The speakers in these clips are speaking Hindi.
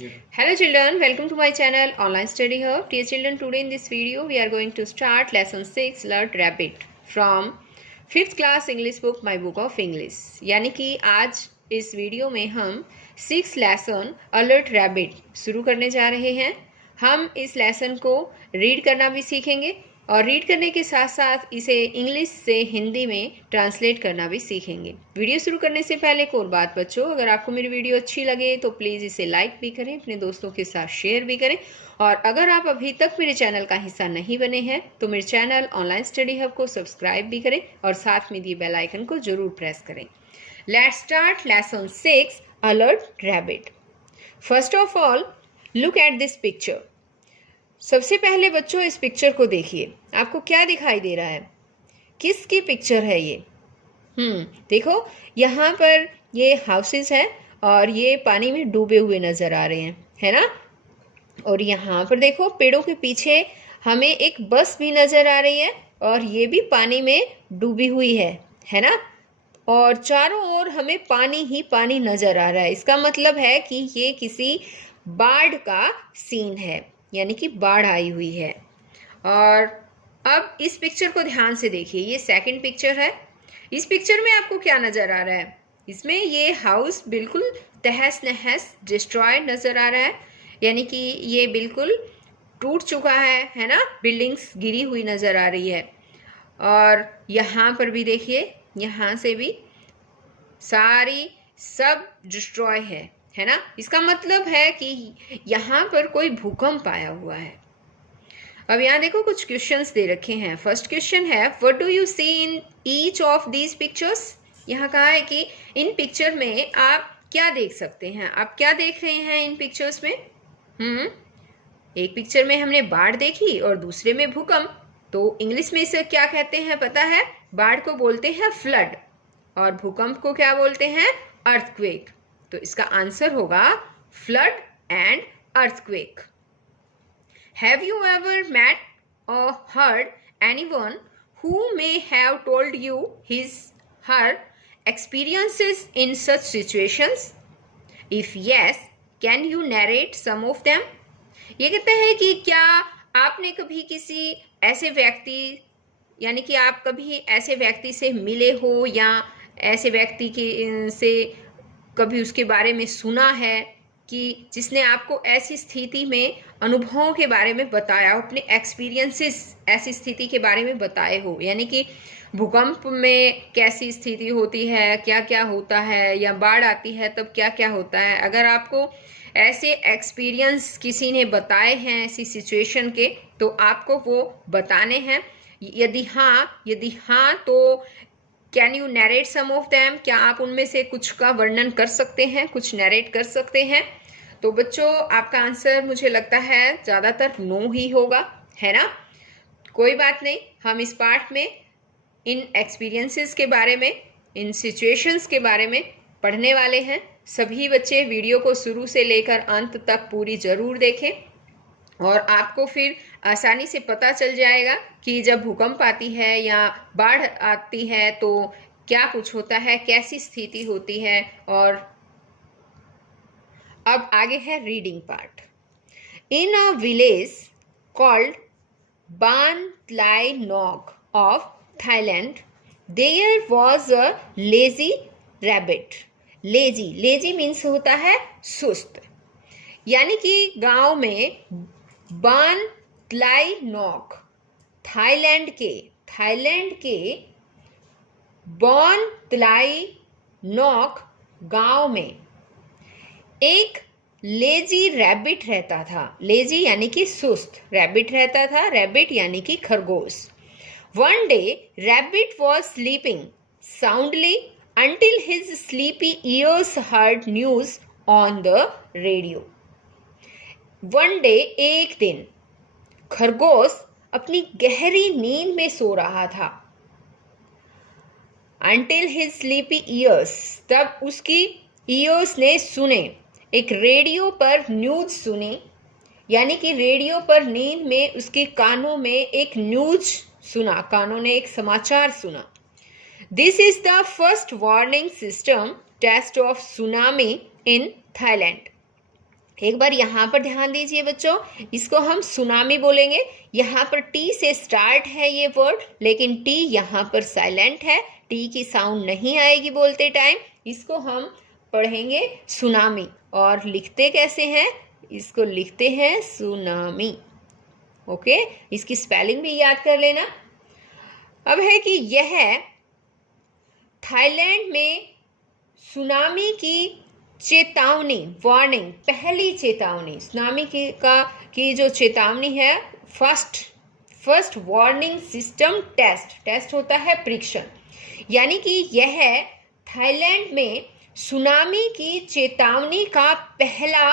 Hello children, welcome to my channel Online Study Hub. Dear children, today in this video we are going to start lesson 6 Alert Rabbit from 5th class English book My Book of English. यानी कि आज इस वीडियो में हम 6 लेसन अलर्ट रैबिट शुरू करने जा रहे हैं। हम इस लेसन को रीड करना भी सीखेंगे और रीड करने के साथ साथ इसे इंग्लिश से हिंदी में ट्रांसलेट करना भी सीखेंगे। वीडियो शुरू करने से पहले एक और बात बच्चों, अगर आपको मेरी वीडियो अच्छी लगे तो प्लीज़ इसे लाइक भी करें, अपने दोस्तों के साथ शेयर भी करें और अगर आप अभी तक मेरे चैनल का हिस्सा नहीं बने हैं तो मेरे चैनल ऑनलाइन स्टडी हब को सब्सक्राइब भी करें और साथ में दिए बेल आइकन को जरूर प्रेस करें। Let's start lesson 6 alert rabbit. First of all look at this picture. सबसे पहले बच्चों इस पिक्चर को देखिए, आपको क्या दिखाई दे रहा है? किसकी पिक्चर है ये? देखो यहाँ पर ये हाउसेस हैं और ये पानी में डूबे हुए नजर आ रहे हैं, है ना। और यहाँ पर देखो पेड़ों के पीछे हमें एक बस भी नजर आ रही है और ये भी पानी में डूबी हुई है ना। और चारों ओर हमें पानी ही पानी नजर आ रहा है। इसका मतलब है कि ये किसी बाढ़ का सीन है, यानी कि बाढ़ आई हुई है। और अब इस पिक्चर को ध्यान से देखिए, ये सेकंड पिक्चर है। इस पिक्चर में आपको क्या नजर आ रहा है? इसमें ये हाउस बिल्कुल तहस नहस डिस्ट्रॉयड नजर आ रहा है, यानी कि ये बिल्कुल टूट चुका है ना। बिल्डिंग्स गिरी हुई नजर आ रही है और यहाँ पर भी देखिए, यहाँ से भी सारी सब डिस्ट्रॉय है ना। इसका मतलब है कि यहाँ पर कोई भूकंप आया हुआ है। अब यहाँ देखो कुछ क्वेश्चंस दे रखे हैं। फर्स्ट क्वेश्चन है what do you see in each of these pictures. यहाँ कहा है कि इन पिक्चर में आप क्या देख सकते हैं, आप क्या देख रहे हैं इन पिक्चर्स में? एक पिक्चर में हमने बाढ़ देखी और दूसरे में भूकंप। तो इंग्लिश में इसे क्या कहते हैं पता है? बाढ़ को बोलते हैं फ्लड और भूकंप को क्या बोलते हैं? अर्थक्वेक। तो इसका आंसर होगा flood and earthquake. Have you ever met or heard anyone who may have told you her experiences in such situations? If yes, can you narrate some of them? ये कहते हैं कि क्या आपने कभी किसी ऐसे व्यक्ति, यानी कि आप कभी ऐसे व्यक्ति से मिले हो या ऐसे व्यक्ति के से कभी उसके बारे में सुना है कि जिसने आपको ऐसी स्थिति में अनुभवों के बारे में बताया, अपने एक्सपीरियंसेस ऐसी स्थिति के बारे में बताए हो। यानी कि भूकंप में कैसी स्थिति होती है, क्या क्या होता है, या बाढ़ आती है तब क्या क्या होता है। अगर आपको ऐसे एक्सपीरियंस किसी ने बताए हैं ऐसी सिचुएशन के, तो आपको वो बताने हैं। यदि हाँ तो can you narrate some of them, क्या आप उनमें से कुछ का वर्णन कर सकते हैं, कुछ नरेट कर सकते हैं? तो बच्चों आपका आंसर मुझे लगता है ज़्यादातर नो ही होगा, है ना। कोई बात नहीं, हम इस पार्ट में इन एक्सपीरियंसेस के बारे में, इन सिचुएशंस के बारे में पढ़ने वाले हैं। सभी बच्चे वीडियो को शुरू से लेकर अंत तक पूरी ज़रूर देखें और आपको फिर आसानी से पता चल जाएगा कि जब भूकंप आती है या बाढ़ आती है तो क्या कुछ होता है, कैसी स्थिति होती है। और अब आगे है reading part. In a village called Ban Lai Nok of Thailand there was a lazy rabbit. Lazy means होता है सुस्त, यानी कि गांव में बान लाई नॉक, थाईलैंड के बॉन तलाई नॉक गांव में एक लेजी रैबिट रहता था। लेजी यानी कि सुस्त, रैबिट रहता था, रैबिट यानी कि खरगोश। One day rabbit was sleeping soundly until his sleepy ears heard news on the radio. One day, एक दिन खरगोश अपनी गहरी नींद में सो रहा था। Until his sleepy ears, तब उसकी ears ने सुने, एक रेडियो पर न्यूज सुनी, यानी कि रेडियो पर नींद में उसके कानों में एक न्यूज सुना, कानों ने एक समाचार सुना। This is the first warning system test of tsunami in Thailand. एक बार यहाँ पर ध्यान दीजिए बच्चों, इसको हम सुनामी बोलेंगे। यहाँ पर टी से स्टार्ट है ये वर्ड, लेकिन टी यहाँ पर साइलेंट है, टी की साउंड नहीं आएगी बोलते टाइम। इसको हम पढ़ेंगे सुनामी। और लिखते कैसे हैं? इसको लिखते हैं सुनामी। ओके, इसकी स्पेलिंग भी याद कर लेना। अब है कि यह थाईलैंड में सुनामी की चेतावनी, वार्निंग, पहली चेतावनी, सुनामी की जो चेतावनी है, फर्स्ट वार्निंग सिस्टम टेस्ट होता है परीक्षण, यानी कि यह थाईलैंड में सुनामी की चेतावनी का पहला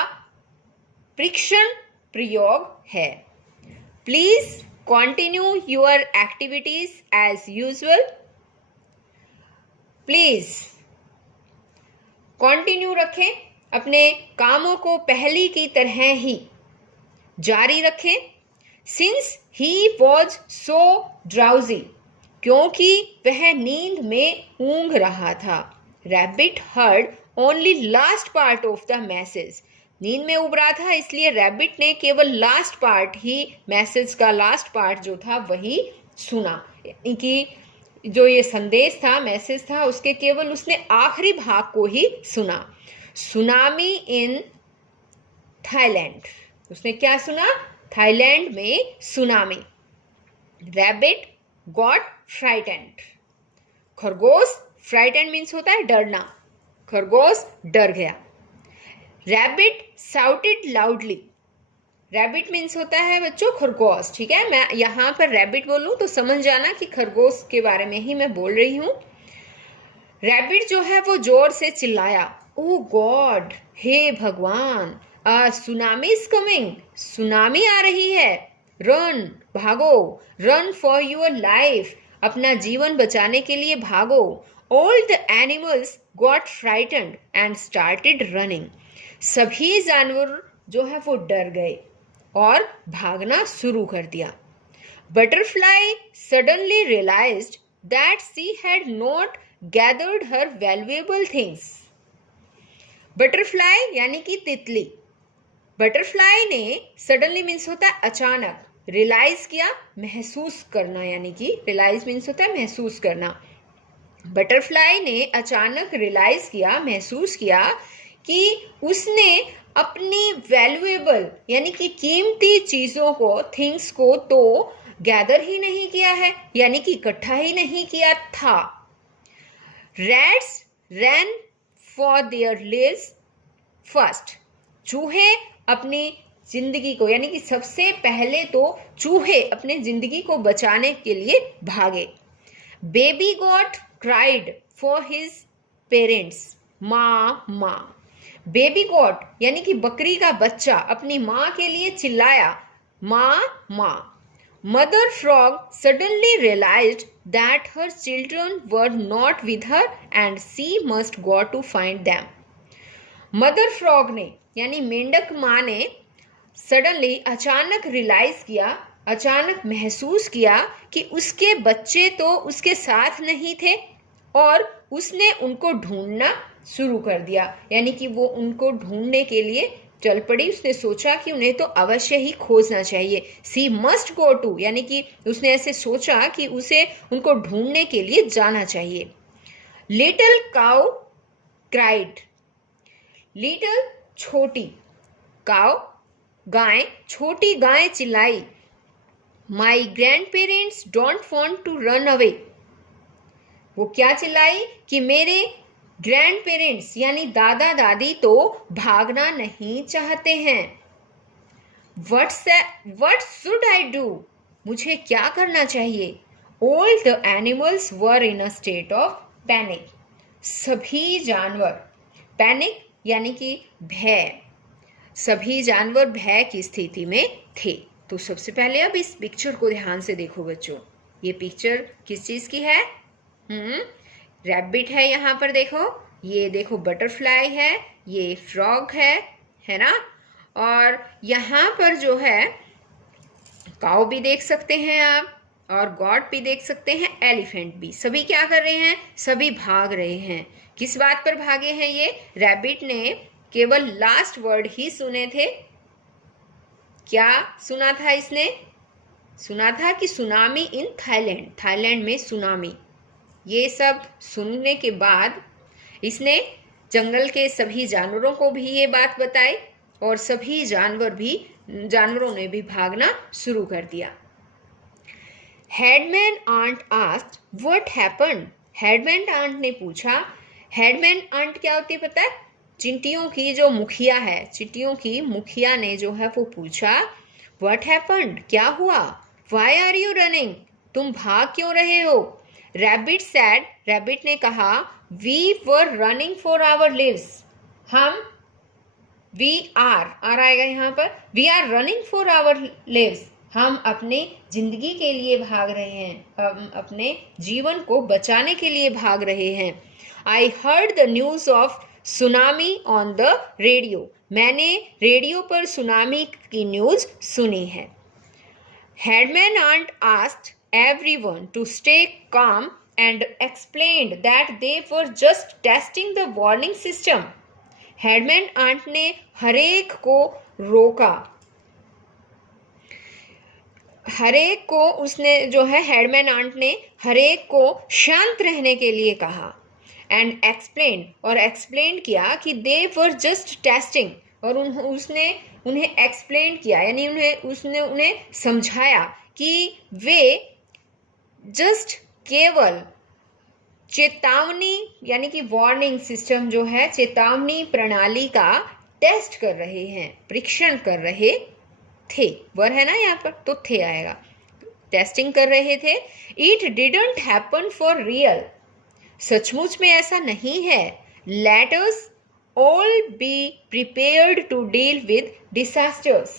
परीक्षण प्रयोग है। Please continue your activities as usual. Please continue रखें, अपने कामों को पहली की तरह ही जारी रखें। Since he was so drowsy, क्योंकि वह नींद में ऊँघ रहा था। Rabbit heard only last part of the message, नींद में उब रहा था इसलिए रैबिट ने केवल लास्ट पार्ट ही, मैसेज का लास्ट पार्ट जो था वही सुना, यानी कि जो ये संदेश था, मैसेज था, उसके केवल उसने आखिरी भाग को ही सुना। सुनामी इन थाईलैंड, उसने क्या सुना? थाईलैंड में सुनामी। रैबिट गॉट फ्राइटेंड, खरगोश, फ्राइटेंड मीन्स होता है डरना, खरगोश डर गया। Rabbit shouted loudly, rabbit means होता है बच्चों खरगोश, ठीक है। मैं यहाँ पर रैबिट बोलूँ तो समझ जाना कि खरगोश के बारे में ही मैं बोल रही हूँ। रैबिट जो है वो जोर से चिल्लाया, ओ गॉड, हे भगवान, सुनामी इज कमिंग, सुनामी आ रही है। रन, भागो, रन फॉर योर लाइफ, अपना जीवन बचाने के लिए भागो। All the animals got frightened and started running, सभी जानवर जो है वो डर गए और भागना शुरू कर दिया। Butterfly suddenly realised that she had not gathered her valuable things. Butterfly यानी कि तितली, बटरफ्लाई ने, सडनली मीन्स होता है अचानक, रियलाइज किया, महसूस करना, यानी कि रियलाइज मीन्स होता है महसूस करना। बटरफ्लाई ने अचानक रियलाइज किया, महसूस किया कि उसने अपनी वैल्यूएबल यानी कि कीमती चीजों को, थिंग्स को तो गैदर ही नहीं किया है, यानी कि इकट्ठा ही नहीं किया था। Rats ran for their lives first, चूहे अपनी जिंदगी को, यानी कि सबसे पहले तो चूहे अपने जिंदगी को बचाने के लिए भागे। Baby got cried for his parents, माँ माँ। बेबी गॉट यानी कि बकरी का बच्चा अपनी माँ के लिए चिल्लाया, माँ माँ। Mother frog suddenly realised that her children were not with her and she must go to find them. Mother frog ने यानी मेंढक माँ ने सडनली, अचानक रियलाइज किया, अचानक महसूस किया कि उसके बच्चे तो उसके साथ नहीं थे और उसने उनको ढूंढना शुरू कर दिया, यानी कि वो उनको ढूंढने के लिए चल पड़ी। उसने सोचा कि उन्हें तो अवश्य ही खोजना चाहिए। सी मस्ट गो टू, यानी कि उसने ऐसे सोचा कि उसे उनको ढूंढने के लिए जाना चाहिए। लिटिल काउ क्राइड, लिटिल छोटी, काउ गाय, छोटी गाय चिल्लाई, my grandparents don't want to run away. वो क्या चिल्लाई कि मेरे ग्रैंड पेरेंट्स यानी दादा दादी तो भागना नहीं चाहते हैं। What should I do? मुझे क्या करना चाहिए? All the animals were in a state of panic. सभी जानवर, पैनिक यानी कि भय, सभी जानवर भय की स्थिति में थे। तो सबसे पहले अब इस पिक्चर को ध्यान से देखो बच्चों। ये पिक्चर किस चीज की है? रैबिट है यहाँ पर, देखो, ये देखो बटरफ्लाई है, ये फ्रॉग है ना, और यहाँ पर जो है काऊ भी देख सकते हैं आप, और गॉट भी देख सकते हैं, एलिफेंट भी। सभी क्या कर रहे हैं? सभी भाग रहे हैं। किस बात पर भागे हैं ये? रैबिट ने केवल लास्ट वर्ड ही सुने थे। क्या सुना था इसने? सुना था कि सुनामी इन थाईलैंड, थाईलैंड में सुनामी। ये सब सुनने के बाद इसने जंगल के सभी जानवरों को भी ये बात बताई और सभी जानवरों ने भी भागना शुरू कर दिया। Headman ant asked what happened. Headman ant ने पूछा। हेडमैन आंट क्या होती है पता है? चींटियों की जो मुखिया है, चींटियों की मुखिया ने जो है वो पूछा व्हाट हैपेंड, क्या हुआ? व्हाई आर यू रनिंग, तुम भाग क्यों रहे हो? रैबिट सैड, रैबिट ने कहा we were running for our lives, हम वी आर आएगा यहाँ पर, we are running for our lives, हम अपने जिंदगी के लिए भाग रहे हैं, हम अपने जीवन को बचाने के लिए भाग रहे हैं। I heard the news of tsunami on the radio, मैंने रेडियो पर सुनामी की न्यूज सुनी है। Headman ant asked everyone to stay calm and explained that they were just testing the warning system. Headman ant ने हरेक को रोका, हरेक को उसने जो है हेडमैन आंट ने हरेक को शांत रहने के लिए कहा। एंड एक्सप्लेन, और एक्सप्लेन किया कि दे वर जस्ट टेस्टिंग, और उसने उन्हें एक्सप्लेन किया यानी उसने उन्हें समझाया कि वे जस्ट केवल चेतावनी यानी कि वार्निंग सिस्टम जो है, चेतावनी प्रणाली का टेस्ट कर रहे हैं, परीक्षण कर रहे थे। वर है ना यहाँ पर तो थे आएगा, टेस्टिंग कर रहे थे। It didn't happen for real, सचमुच में ऐसा नहीं है। Let us all be prepared to deal with disasters,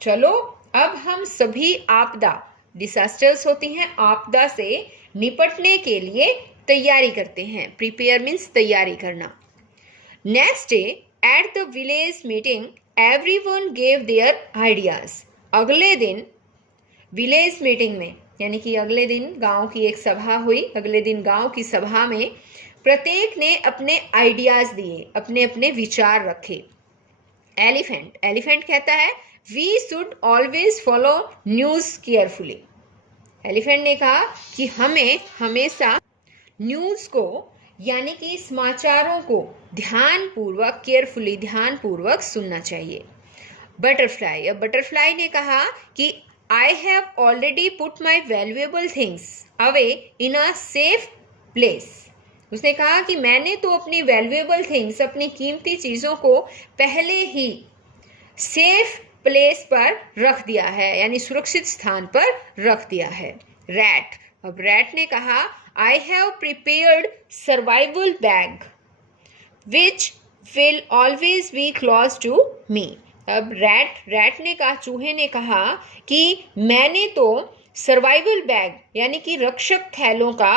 चलो अब हम सभी आपदा, डिसास्टर्स होती हैं आपदा से निपटने के लिए तैयारी करते हैं। प्रिपेयर मीन्स तैयारी करना। Next day at the village meeting everyone gave their ideas. अगले दिन विलेज मीटिंग में यानी कि अगले दिन गांव की एक सभा हुई, अगले दिन गांव की सभा में प्रत्येक ने अपने आइडियाज दिए, अपने अपने विचार रखे। एलिफेंट, एलिफेंट कहता है we should always follow news carefully. Elephant ने कहा कि हमें हमेशा न्यूज को यानी कि समाचारों को ध्यानपूर्वक, केयरफुली, ध्यानपूर्वक सुनना चाहिए। बटरफ्लाई, अब बटरफ्लाई ने कहा कि I have already put my valuable things away in a safe place. उसने कहा कि मैंने तो अपनी वैल्यूएबल थिंग्स, अपनी कीमती चीज़ों को पहले ही सेफ प्लेस पर रख दिया है यानी सुरक्षित स्थान पर रख दिया है। रैट, अब रैट ने कहा I have prepared survival bag which will always be close to me. अब रैट ने कहा, चूहे ने कहा कि मैंने तो सर्वाइवल बैग यानी कि रक्षक थैलों का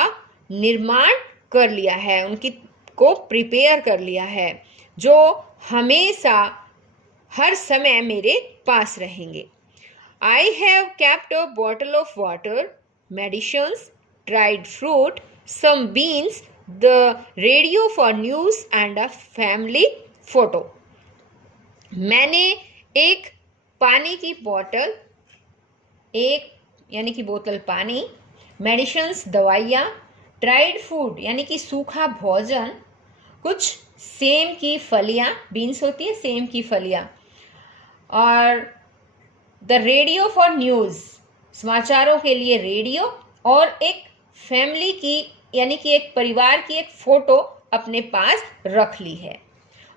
निर्माण कर लिया है, उनकी को प्रिपेयर कर लिया है, जो हमेशा हर समय मेरे पास रहेंगे। I have kept a bottle of water, medicines, dried fruit, some beans, the radio for news and a family photo. मैंने एक पानी की बोतल, एक यानी कि बोतल पानी, मेडिसिन्स दवाइयाँ, ड्राइड फूड यानी कि सूखा भोजन, कुछ सेम की फलियाँ, बीन्स होती है सेम की फलियाँ, और द रेडियो फॉर न्यूज़ समाचारों के लिए रेडियो, और एक फैमिली की यानी कि एक परिवार की एक फोटो अपने पास रख ली है।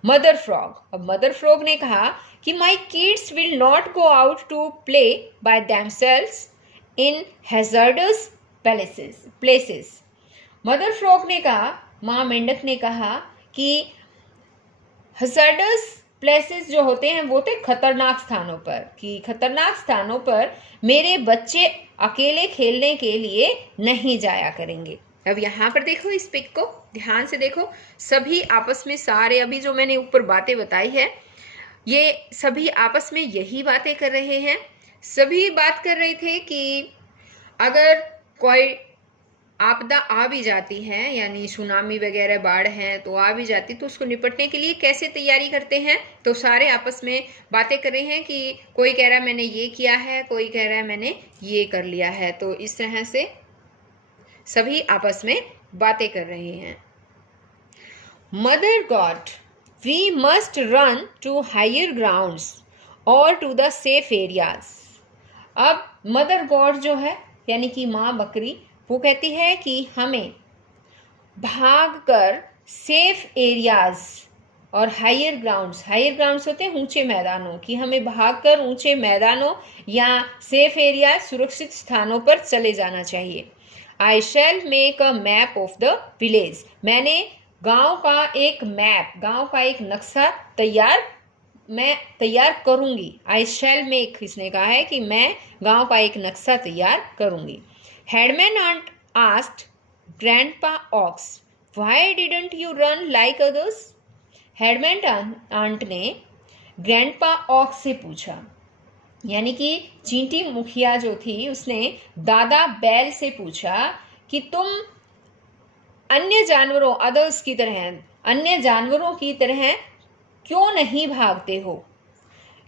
मदर फ्रॉग, अब मदर फ्रॉग ने कहा कि my kids will not go out to play by themselves in hazardous places. Mother frog ने कहा, माँ मेंढक ने कहा कि हैजर्डस प्लेसेस जो होते हैं वो थे खतरनाक स्थानों पर, कि खतरनाक स्थानों पर मेरे बच्चे अकेले खेलने के लिए नहीं जाया करेंगे। अब यहाँ पर देखो, इस पिक को ध्यान से देखो, सभी आपस में सारे अभी जो मैंने ऊपर बातें बताई है ये सभी आपस में यही बातें कर रहे हैं। सभी बात कर रहे थे कि अगर कोई आपदा आ भी जाती है, यानी सुनामी वगैरह बाढ़ है तो आ भी जाती, तो उसको निपटने के लिए कैसे तैयारी करते हैं। तो सारे आपस में बातें कर रहे हैं कि कोई कह रहा है मैंने ये किया है, कोई कह रहा है मैंने ये कर लिया है। तो इस तरह से सभी आपस में बातें कर रहे हैं। Mother god, we must run to higher grounds or to the safe areas. अब मदर गॉड जो है यानी कि माँ बकरी, वो कहती है कि हमें भागकर सेफ एरियाज और हायर ग्राउंड्स होते हैं ऊंचे मैदानों, कि हमें भागकर ऊंचे मैदानों या सेफ एरिया सुरक्षित स्थानों पर चले जाना चाहिए। I shall make a map of the village, मैंने गांव का एक मैप, गांव का एक नक्शा मैं तैयार करूंगी। आई शैल मेक, इसने कहा है कि मैं गांव का एक नक्शा तैयार करूंगी। Headman ant asked grandpa ox, why didn't you run like others. Headman ant ने ग्रैंडपा ऑक्स से पूछा, यानी कि चींटी मुखिया जो थी उसने दादा बैल से पूछा कि तुम अन्य जानवरों, अदर्स की तरह, अन्य जानवरों की तरह क्यों नहीं भागते हो।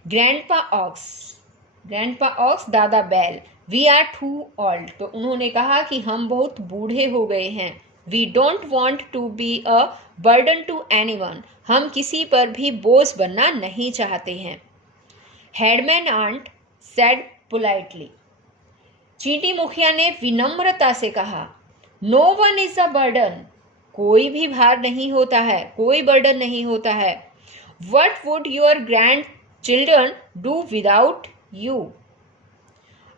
ग्रैंडपा ऑक्स दादा बैल, वी आर टू ओल्ड, तो उन्होंने कहा कि हम बहुत बूढ़े हो गए हैं। We don't want to be a burden to anyone, हम किसी पर भी बोझ बनना नहीं चाहते हैं। हेडमैन आंट सेड पोलाइटली, चींटी मुखिया ने विनम्रता से कहा, no one is a burden, कोई भी भार नहीं होता है, कोई बर्डन नहीं होता है। What would your grand children do without you,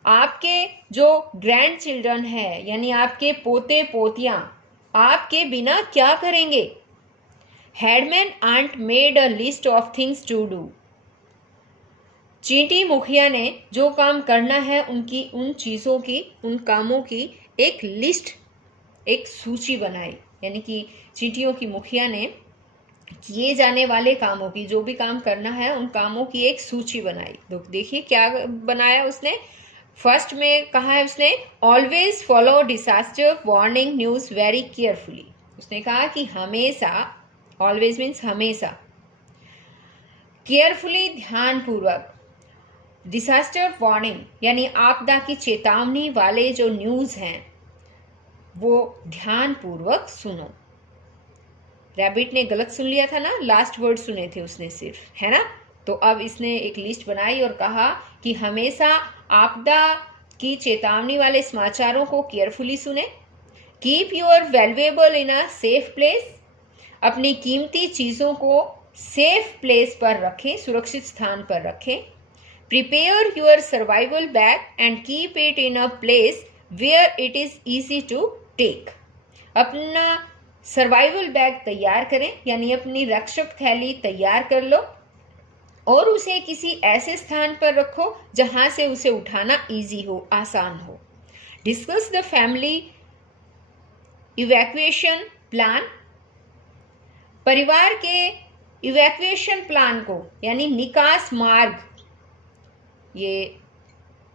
आपके जो ग्रैंड चिल्ड्रन है यानी आपके पोते पोतियां आपके बिना क्या करेंगे। Headman ant made a list of things to do, चींटी मुखिया ने जो काम करना है उनकी, उन चीज़ों की, उन कामों की एक लिस्ट, एक सूची बनाई, यानी कि चींटियों की मुखिया ने किए जाने वाले कामों की, जो भी काम करना है उन कामों की एक सूची बनाई। तो देखिए क्या बनाया उसने। फर्स्ट में कहा है उसने, always follow disaster warning news very carefully, उसने कहा कि हमेशा, ऑलवेज मीन्स हमेशा, केयरफुली ध्यानपूर्वक, डिजास्टर वार्निंग यानी आपदा की चेतावनी वाले जो न्यूज हैं वो ध्यानपूर्वक सुनो। रैबिट ने गलत सुन लिया था ना, लास्ट वर्ड सुने थे उसने सिर्फ, है ना। तो अब इसने एक लिस्ट बनाई और कहा कि हमेशा आपदा की चेतावनी वाले समाचारों को केयरफुली सुने। Keep your valuable in a safe place, अपनी कीमती चीज़ों को सेफ प्लेस पर रखें, सुरक्षित स्थान पर रखें। Prepare your survival bag and keep it in a place where it is easy to take, अपना सर्वाइवल बैग तैयार करें, यानी अपनी रक्षक थैली तैयार कर लो और उसे किसी ऐसे स्थान पर रखो जहां से उसे उठाना इजी हो, आसान हो। Discuss the family evacuation plan, परिवार के इवैक्यूएशन प्लान को यानी निकास मार्ग, ये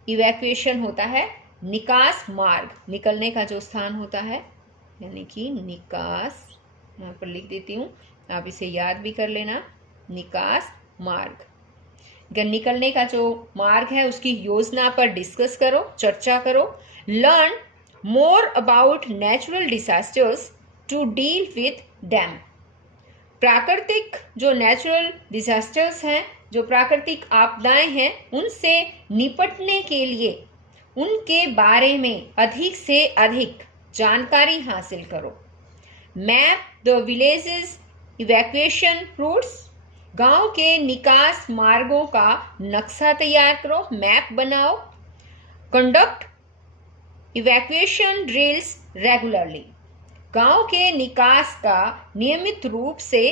इवैक्यूएशन होता है निकास मार्ग, निकलने का जो स्थान होता है, यानी कि निकास, यहाँ पर लिख देती हूँ, आप इसे याद भी कर लेना, निकास मार्ग। निकलने का जो मार्ग है उसकी योजना पर डिस्कस करो, चर्चा करो। Learn more about natural disasters to deal with them, प्राकृतिक जो नेचुरल डिजास्टर्स हैं, जो प्राकृतिक आपदाएं हैं, उनसे निपटने के लिए उनके बारे में अधिक से अधिक जानकारी हासिल करो। Map the villages evacuation routes, गांव के निकास मार्गों का नक्शा तैयार करो, मैप बनाओ। कंडक्ट इवैक्यूएशन ड्रिल्स रेगुलरली, गांव के निकास का नियमित रूप से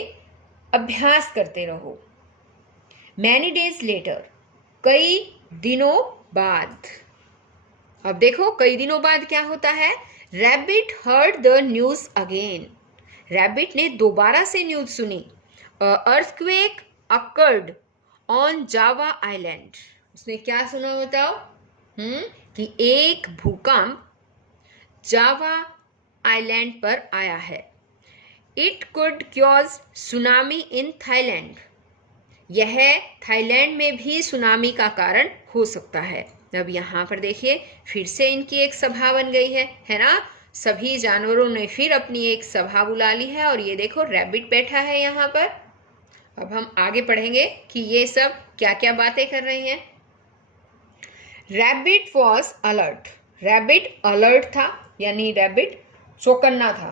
अभ्यास करते रहो। मैनी डेज लेटर, कई दिनों बाद। अब देखो कई दिनों बाद क्या होता है। Rabbit heard the news again, rabbit ने दोबारा से न्यूज सुनी। Earthquake occurred on Java island, उसने क्या सुना बताओ। कि एक भूकंप जावा आइलैंड पर आया है। It could chaos tsunami in Thailand. यह थाईलैंड में भी सुनामी का कारण हो सकता है। अब यहाँ पर देखिए फिर से इनकी एक सभा बन गई है ना। सभी जानवरों ने फिर अपनी एक सभा बुला ली है और ये देखो रैबिट बैठा है यहाँ पर। अब हम आगे पढ़ेंगे कि ये सब क्या क्या बातें कर रहे हैं। Rabbit was alert. Rabbit alert था यानी रैबिट चौकन्ना था।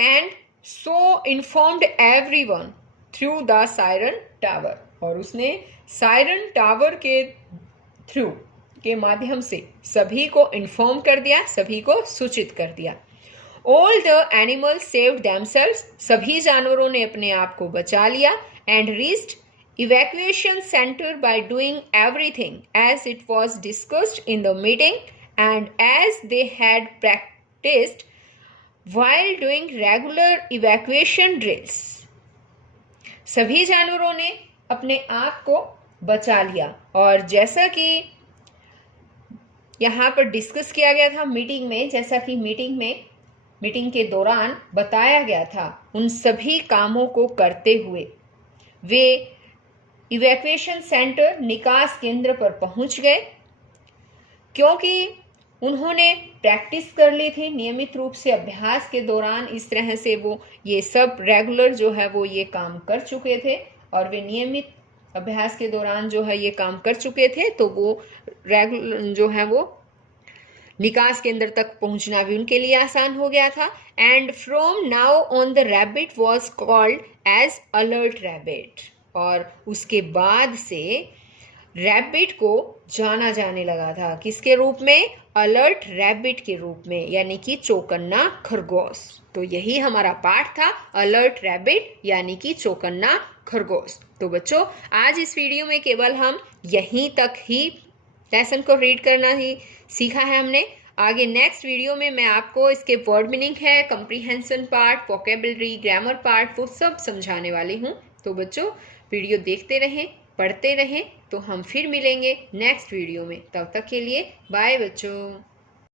And so informed everyone through the siren tower. और उसने सायरन टावर के थ्रू के माध्यम से सभी को इन्फॉर्म कर दिया, सभी को सूचित कर दिया। All the animals saved themselves. सभी जानवरों ने अपने आप को बचा लिया। And reached evacuation center by doing everything as it was discussed in the meeting and as they had practiced while doing regular evacuation drills. सभी जानवरों ने अपने आप को बचा लिया और जैसा कि यहाँ पर डिस्कस किया गया था मीटिंग में, जैसा कि मीटिंग के दौरान बताया गया था, उन सभी कामों को करते हुए वे इवैक्यूएशन सेंटर निकास केंद्र पर पहुंच गए, क्योंकि उन्होंने प्रैक्टिस कर ली थी। नियमित रूप से अभ्यास के दौरान इस तरह से वो ये सब रेगुलर जो है वो ये काम कर चुके थे और वे नियमित अभ्यास के दौरान जो है ये काम कर चुके थे, तो वो रेगुलर जो है वो निकास केंद्र तक पहुंचना भी उनके लिए आसान हो गया था। And from now on the rabbit was called as alert rabbit. और उसके बाद से रैबिट को जाना जाने लगा था किसके रूप में? अलर्ट रैबिट के रूप में, यानी कि चौकन्ना खरगोश। तो यही हमारा पाठ था, अलर्ट रैबिट यानी कि चौकन्ना खरगोश। तो बच्चों आज इस वीडियो में केवल हम यहीं तक ही लेसन को रीड करना ही सीखा है हमने। आगे नेक्स्ट वीडियो में मैं आपको इसके वर्ड मीनिंग है, comprehension part, vocabulary, grammar part वो सब समझाने वाली हूँ। तो बच्चों वीडियो देखते रहें, पढ़ते रहें। तो हम फिर मिलेंगे नेक्स्ट वीडियो में। तब तक के लिए बाय बच्चों।